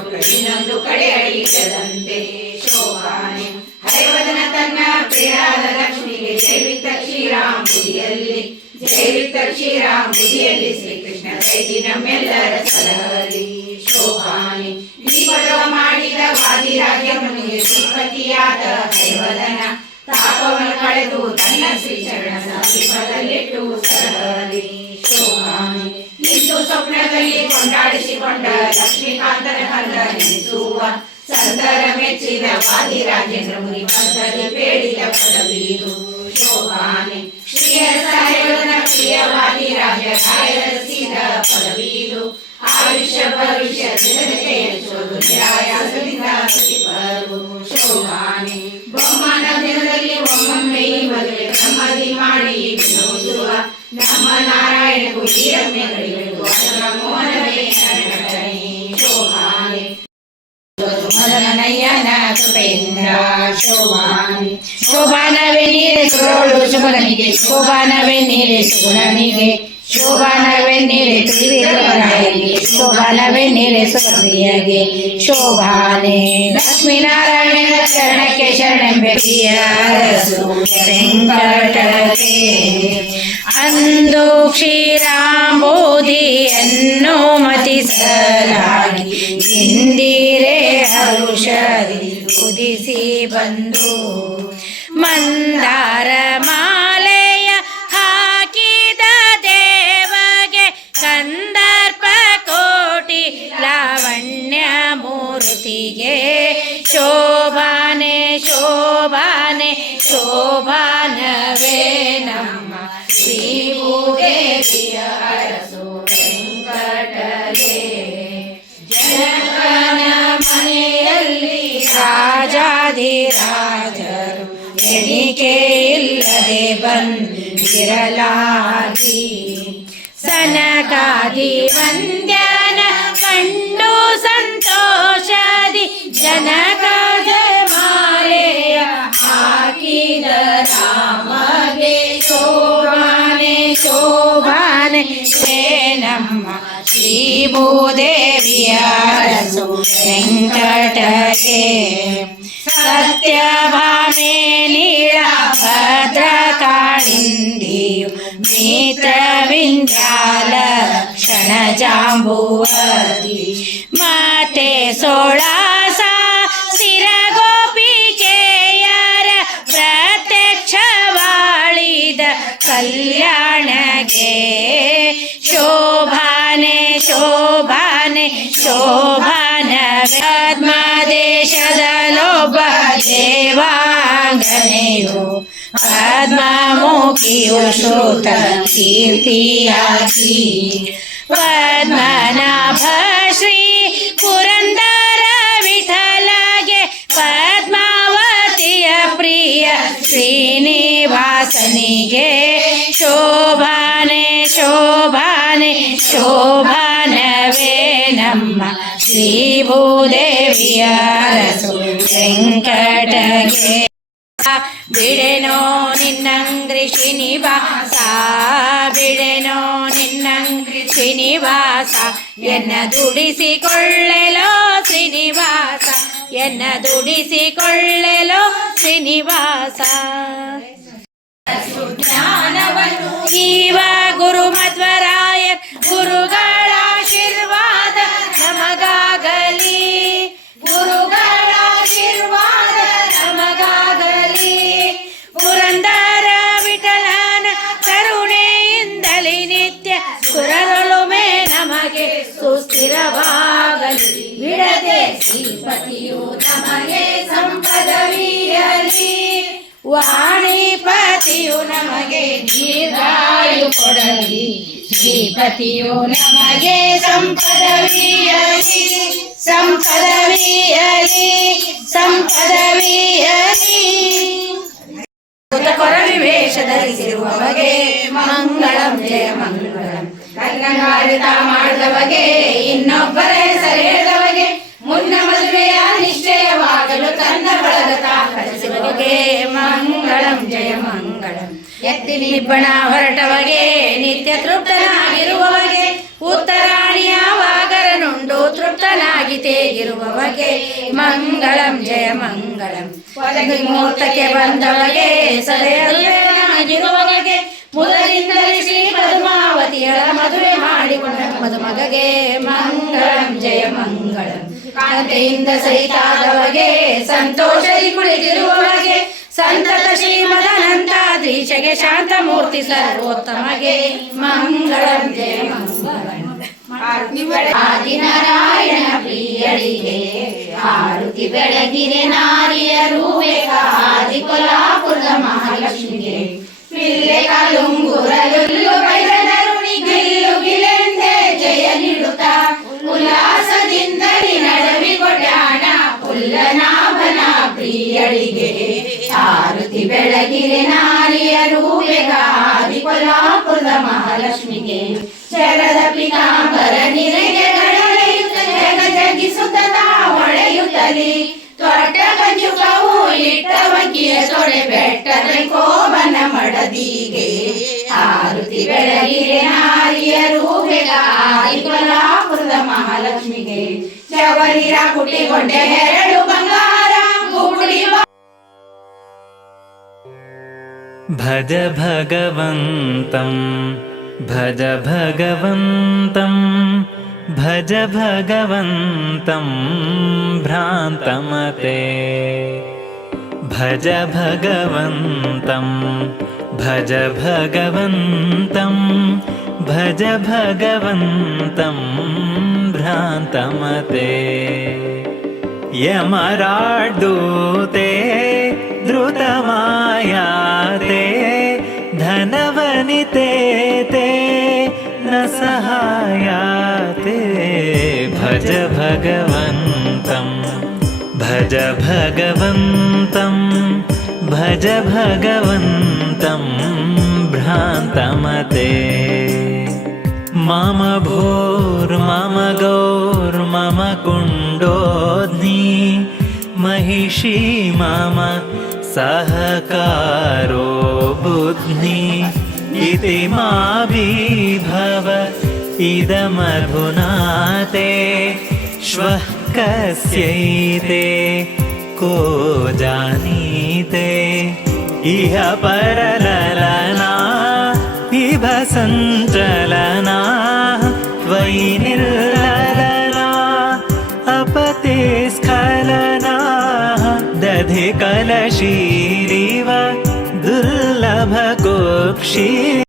ಕೊಟ್ಟು ಇನ್ನೊಂದು ಕಡೆ ಅಳಿಸದಂತೆ ಶೋಭಾನೆ ಹರಿವದನ ತನ್ನ ಪ್ರಿಯಾದ ಲಕ್ಷ್ಮಿಗೆ ಜೈವಿತ ಕ್ಷೀರಾಂಬುದಿಯಲ್ಲಿ ಶ್ರೀಕೃಷ್ಣ ಕೈದಿ ನಮ್ಮೆಲ್ಲರ ಸಲಹರಿ ಶೋಭಾನೆ ಈ ಪದವ ಮಾಡಿದ ವಾದಿರಾಜನಿಗೆ ಶ್ರೀಪತಿಯಾದ ಹರಿವದನ ತಾಪವನ್ನು ಕಳೆದು ತನ್ನ ಶ್ರೀಚರಣ ಸಮೀಪದಲ್ಲಿಟ್ಟು ಸಲಹರಿ ಶೋಭಾನೆ ಇಂದು ಸ್ವಪ್ನದಲ್ಲಿ ಕೊಂಡಾಡಿಸಿಕೊಂಡ ಲಕ್ಷ್ಮೀಕಾಂತನ ಕಂದ ನೆನೆಸುವ ಸಂತರ ಮೆಚ್ಚಿದ ವಾದಿರಾಜೇಂದ್ರ ಮುನಿ ಪದದಲ್ಲಿ ಬೇಡಿದ ಪದವೀರು ಶೋಭಾನೆ ಶ್ರೀಯರ ಸಾಹೇಬನ ಪ್ರಿಯ ವಾದಿರಾಜ ಕಾಯರಸಿದ ಪದವೀರು ಆಯುಷ್ಯ ಭವಿಷ್ಯ ಜನರಿಗೆ ಯಶೋದು ನಿರಾಯಾಸದಿಂದ ಪ್ರತಿಪರು ಶೋಭಾನೆ ಬೊಮ್ಮನ ದಿನದಲ್ಲಿ ಒಮ್ಮೊಮ್ಮೆ ಈ ಮದುವೆ ನಮ್ಮದಿ ಮಾಡಿ ವಿನೋದಿಸುವ ನಮ್ಮ ನಾರಾಯಣಗೂ ಈ ರಮ್ಯಗಳಿಗೂ ಅದರ ಮೋಹನವೇ ನಟನೆ ಶೋಭಾನೆ ಮದನಯ್ಯನ ಕೃಪೆಯಿಂದ ಶೋಭಾನೆ ಶೋಭಾನವೇ ನೀರೆ ಸುರೋಳು ಸುಗುಣನಿಗೆ ಶೋಭಾನವೇ ನೀರೆ ಸುಗುಣನಿಗೆ ಶೋಭಾನವೇ ನೀರೆ ತ್ರಿವಿಕ್ರಮರಾಯನಿಗೆ ಶೋಭಾನವೇ ನೀರೆ ಸುಪ್ರಿಯಗೆ ಶೋಭಾನೆ ಲಕ್ಷ್ಮೀನಾರಾಯಣ ಚರಣಕ್ಕೆ ಶರಣೆಂಬೆ ಪ್ರಿಯ ಅರಸು ವೆಂಕಟಕ್ಕೆ ಅಂದು ಕ್ಷೀರಾಂಬೋಧಿಯನ್ನು ಮತಿಸಲಾಗಿ ಇಂದಿರೆ ಹರುಷದಿ ಕುದಿಸಿ ಬಂದು ಮಂದಾರ ಮಾಲೆಯ ಹಾಕಿದ ದೇವಗೆ ಕಂದರ್ಪ ಕೋಟಿ ಲಾವಣ್ಯ ಮೂರ್ತಿಗೆ ಶೋಭಾನೆ ಶೋಭಾನೆ ಶೋಭಾನವೇ ನಮ್ಮ ಶ್ರೀಭೂದೇವಿಯ ಅರಸು ವೆಂಕಟಗೆ ಜನಕನ ಮನೆಯಲ್ಲಿ ರಾಜಾಧಿರಾಜರು ಎಣಿಕೆ ಇಲ್ಲದೆ ಬಂದಿರಲಾಗಿ ಸನಕಾದಿ ವಂದ್ಯನ ಕಂಡು ಸಂತೋಷದಿ ಜನಕದ ಮಾಲೆಯ ಹಾಕಿದ ರಾಮಗೆ ಶೋಭಾನೆ ಶೋಭಾನೆ ಶ್ರೀ ನಮ್ಮ ಶ್ರೀಭೂದೇವಿಯ ಅರಸು ವೆಂಕಟಗೆ ಸತ್ಯಭಾಮೆ ನೀಳ ಭದ್ರ ಕಾಳಿಂದಿಯು ಮಿತ್ರವಿಂದ್ಯಾಲ ಕ್ಷಣ ಜಾಂಬುವತಿ ಮಾತೆ ಸೋಳಾಸ ಸಿರಗೋಪಿಕೆಯರ ಪ್ರತ್ಯಕ್ಷವಾಳಿದ ಕಲ್ಯಾಣಗೆ ಶೋಭಾನೆ ಶೋಭಾನೆ ಶೋಭಾನವೇ ಪದ್ಮದೇಶದಲ್ಲೊಬ್ಬ ದೇವಾಂಗನೆಯು ಪದ್ಮಮುಖಿಯು ಶ್ರುತ ಕೀರ್ತಿಯಾಗಿ ಪದ್ಮನಾಭ ಶ್ರೀ ಪುರಂದರ ವಿಠಲಗೆ ಪದ್ಮಾವತಿಯ ಪ್ರಿಯ ಶ್ರೀನಿವಾಸನಿಗೆ ಶೋಭಾನೆ ಶೋಭಾನೆ ಶೋಭಾನವೇ ನಮ್ಮ ಶ್ರೀಭೂದೇವಿಯ ಅರಸು ವೆಂಕಟಗೆ ಬಿಡೆನೋ ನಿನ್ನಂಗ್ರಿ ಶ್ರೀನಿವಾಸ ಬಿಡೆನೋ ನಿನ್ನಂಗ್ರಿ ಶ್ರೀನಿವಾಸ ಎನ್ನ ದುಡಿಸಿಕೊಳ್ಳೆಲೋ ಶ್ರೀನಿವಾಸ ಎನ್ನ ದುಡಿಸಿಕೊಳ್ಳೆಲೋ ಶ್ರೀನಿವಾಸ ಜ್ಞಾನವನ್ನು ಜೀವ ಗುರು ಮಧ್ವರಾಯರ್ ಗುರುಗಳ ಆಶೀರ್ವಾದ ನಮಗಾಗಲಿ ಗುರುಗಳ ಆಶೀರ್ವಾದ ನಮಗಾಗಲಿ ಪುರಂದರ ವಿಠಲನ ಕರುಣೆಯಿಂದಲೇ ನಿತ್ಯ ಸುರರೊಳುಮೆ ನಮಗೆ ಸುಸ್ಥಿರವಾಗಲಿ ಬಿಡದೆ ಶ್ರೀಪತಿಯು ನಮಗೆ ಸಂಪದವಿಯಲಿ ವಾಣಿಪತಿಯು ನಮಗೆ ದೀರ್ಘಾಯು ಕೊಡಲಿ ಶ್ರೀಪತಿಯು ನಮಗೆ ಸಂಪದವಿಯಲಿ ಸಂಪದವಿಯಲಿ ಸಂಪದವಿಯಲಿ ಕೊರವಿ ವೇಷ ಧರಿಸಿರುವವಗೆ ಮಂಗಳಂ ಜಯ ಮಂಗಳಂ ಕನ್ನಡ ಮಾಡಿದವಗೆ ಇನ್ನೊಬ್ಬರ ಹೆಸರು ಹೇಳಿದವಗೆ ಮುನ್ನ ಮದುವೆಯ ನಿಶ್ಚಯವಾಗಲು ತನ್ನ ಬಳಗ ಕಳಿಸುವಗೆ ಮಂಗಳಂ ಜಯ ಮಂಗಳಂ ಎತ್ತಿ ನಿಬ್ಬಣ ಹೊರಟವಗೆ ನಿತ್ಯ ತೃಪ್ತನಾಗಿರುವವಗೆ ಉತ್ತರಾಣಿಯ ವಾಗರನುಂಡು ತೃಪ್ತನಾಗಿ ಆಗಿ ತೇಗಿರುವವಗೆ ಮಂಗಳಂ ಜಯ ಮಂಗಳಂ. ಒದಗಿ ಮುಹೂರ್ತಕ್ಕೆ ಬಂದವಗೆ ಸದೆಯಲ್ಲಿರುವವಗೆ ಮೊದಲಿಂದಲೇ ಶ್ರೀ ಪದ್ಮಾವತಿಯರ ಮದುವೆ ಮಾಡಿಕೊಂಡ ಮದುಮಗಗೆ ಮಂಗಳಂ ಜಯ ಮಂಗಳಂ. ಕಾಂತೆಯಿಂದ ಸಹಿತಾದವಗೆ ಸಂತೋಷದಿ ಕುಳಿತಿರುವವಗೆ ಸಂತತ ಶ್ರೀಮದನಂತಾದ್ರೀಶಗೆ ಶಾಂತಮೂರ್ತಿ ಸರ್ವೋತ್ತಮಗೆ ಮಂಗಳಂ ಜಯ ಮಂಗಳಂ. ಆದಿನಾರಾಯಣ ಪ್ರಿಯಳಿಗೆ ಆರುತಿ ಬೆಳಗಿರೆ ನಾರಿಯರು ಆದಿ ಕೊಲ್ಲಾಪುರದ ಮಹಾಲಕ್ಷ್ಮಿಗೆ ಪಿಲ್ಲೆ ಕಾಲುಂಗುರಲುಲ್ಲು ಬೈರನರುಣಿ ಗಿಲ್ಲು ಗಿಲೆಂದೆ ಜಯ ನೀಡುತ್ತಾ ಉಲ್ಲಾಸದಿಂದಲಿ ನಡವಿ ಕೊಟ್ಟಾಣ ಪುಲ್ಲನಾಭನ ಪ್ರಿಯಳಿಗೆ ಆರುತಿ ಬೆಳಗಿರೆ ನಾರಿಯರು ಆದಿ ಕೊಲ್ಲಾಪುರದ ಮಹಾಲಕ್ಷ್ಮಿಗೆ ಶರದ ಪೀತಾಂಬರ ನಿರೆಗೆಗಳೆಯುತ್ತ ಜಗ ಜಗಿಸುತ್ತ ಹೊಳೆಯುತ್ತಲಿ ತೊಟ್ಟ ಕಂಚುಕವು ಇಟ್ಟವಂಕಿಯ ತೊಡೆ ಬೆಟ್ಟದ ಕೋಬನ ಮಡದಿಗೆ ಆರುತಿ ಬೆಳಗಿರೆ ನಾರಿಯರು ಆದಿ ಕೊಲ್ಲಾಪುರದ ಮಹಾಲಕ್ಷ್ಮಿಗೆ ಜವನಿರ ಕುಟಿಗೊಂಡೆ ಎರಡು ಬಂಗಾರ ಗುಡಿ ಭಜ ಭಗವಂತಂ ಭಜ ಭಗವಂತಂ ಭಜ ಭಗವಂತಂ ಭ್ರಾಂತಮತೆ. ಭಜ ಭಗವಂತಂ ಭಜ ಭಗವಂತಂ ಭಜ ಭಗವಂತಂ ಭ್ರಾಂತಮತೆ. ಯಮರಾಡ್ದೂತೆ ಧೃತಮಾಯಾತೆ ಧನವನಿತೆ ನ ಸಹಾಯಾತೆ. ಭಜ ಭಗವಂತಂ ಭಜ ಭಗವಂತಂ ಭಜ ಭಗವಂತಂ ಭ್ರಾಂತಮತೆ. ಮಮ ಭೂರ್ಮಮ ಗೌರ್ಮಮ ಕುಂಡೋದ್ನಿ महिषी मम सहकारो बुद्नि इति माभिभव इदमधुना ते श्वः कस्यैते को जानीते. इह परललना इव सञ्चलना त्वयि निर्ललना अपते स्खलना दधि कलशीरिव दुर्लभ कुक्षि.